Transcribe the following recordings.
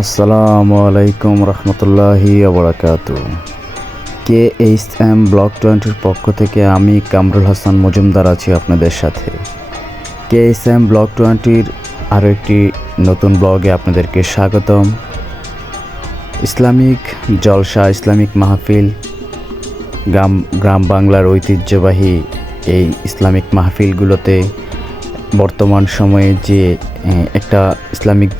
আসসালামু আলাইকুম রহমতুল্লাহি ওবারাকাতু। KHM ব্লক 20 পক্ষ থেকে আমি কামরুল হাসান মজুমদার আছি আপনাদের সাথে। KHM ব্লক 20 আরও একটি নতুন ব্লগে আপনাদেরকে স্বাগতম। ইসলামিক জলসা, ইসলামিক মাহফিল, গ্রাম বাংলার ঐতিহ্যবাহী এই ইসলামিক মাহফিলগুলোতে বর্তমান সময়ে যে একটা ইসলামিক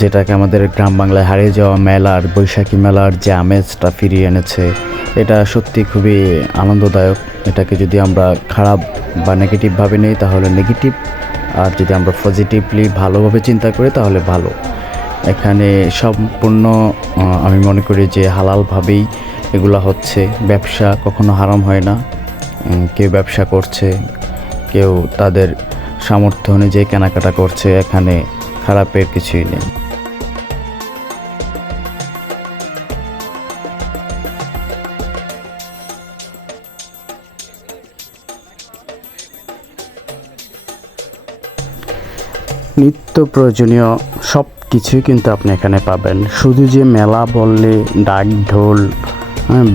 যেটাকে আমাদের গ্রাম বাংলায় হারিয়ে যাওয়া মেলার, বৈশাখী মেলার যে আমেজটা ফিরিয়ে এনেছে, এটা সত্যি খুবই আনন্দদায়ক। এটাকে যদি আমরা খারাপ বা নেগেটিভভাবে নিই তাহলে নেগেটিভ, আর যদি আমরা পজিটিভলি ভালোভাবে চিন্তা করি তাহলে ভালো। এখানে সম্পূর্ণ আমি মনে করি যে হালালভাবেই এগুলো হচ্ছে। ব্যবসা কখনো হারাম হয় না। কেউ ব্যবসা করছে, কেউ তাদের সামর্থ্য অনুযায়ী কেনাকাটা করছে, এখানে খারাপের কিছুই নেই। নিত্য প্রয়োজনীয় সব কিছুই কিন্তু আপনি এখানে পাবেন। শুধু যে মেলা বললে ডাক ঢোল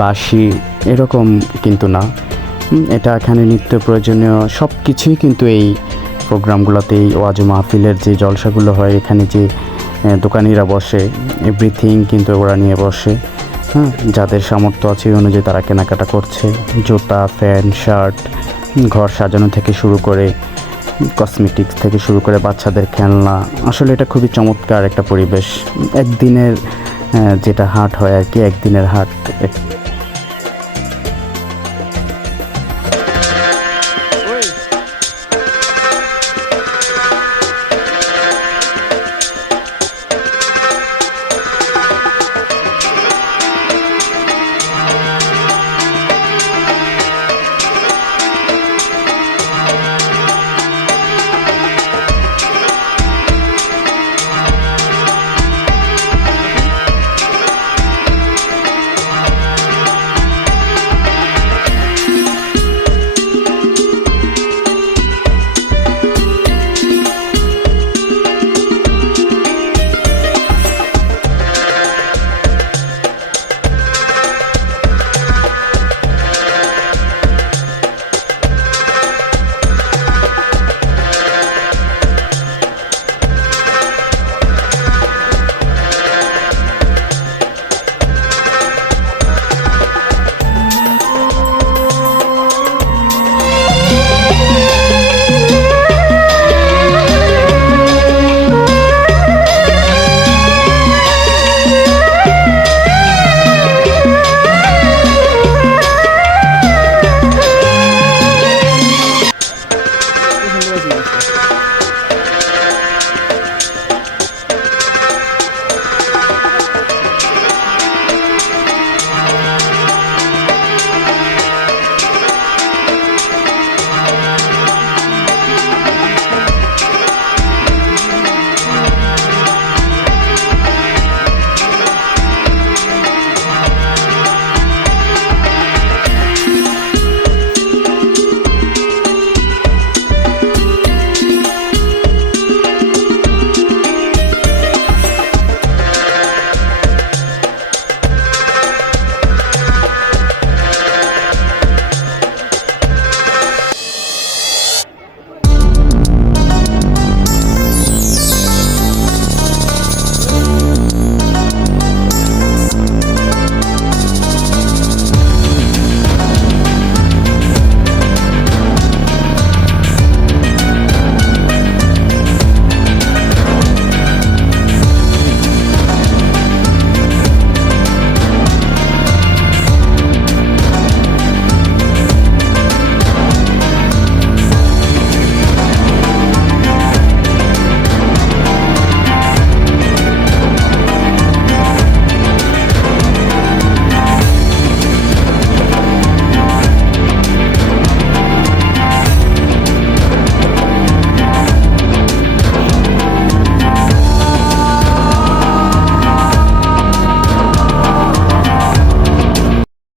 বাঁশি এরকম কিন্তু না, এটা এখানে নিত্য প্রয়োজনীয় সব কিছুই কিন্তু এই প্রোগ্রামগুলোতে, এই ওয়াজ মাহফিলের যে জলসাগুলো হয়, এখানে যে দোকানিরা বসে, এভরিথিং কিন্তু ওরা নিয়ে বসে। যাদের সামর্থ্য আছে ওই অনুযায়ী তারা কেনাকাটা করছে। জুতা, প্যান্ট, শার্ট, ঘর সাজানো থেকে শুরু করে কসমেটিক্স থেকে শুরু করে বাচ্চাদের খেলনা, আসলে এটা খুবই চমৎকার একটা পরিবেশ। একদিনের যেটা হাট হয় আর কি, একদিনের হাট।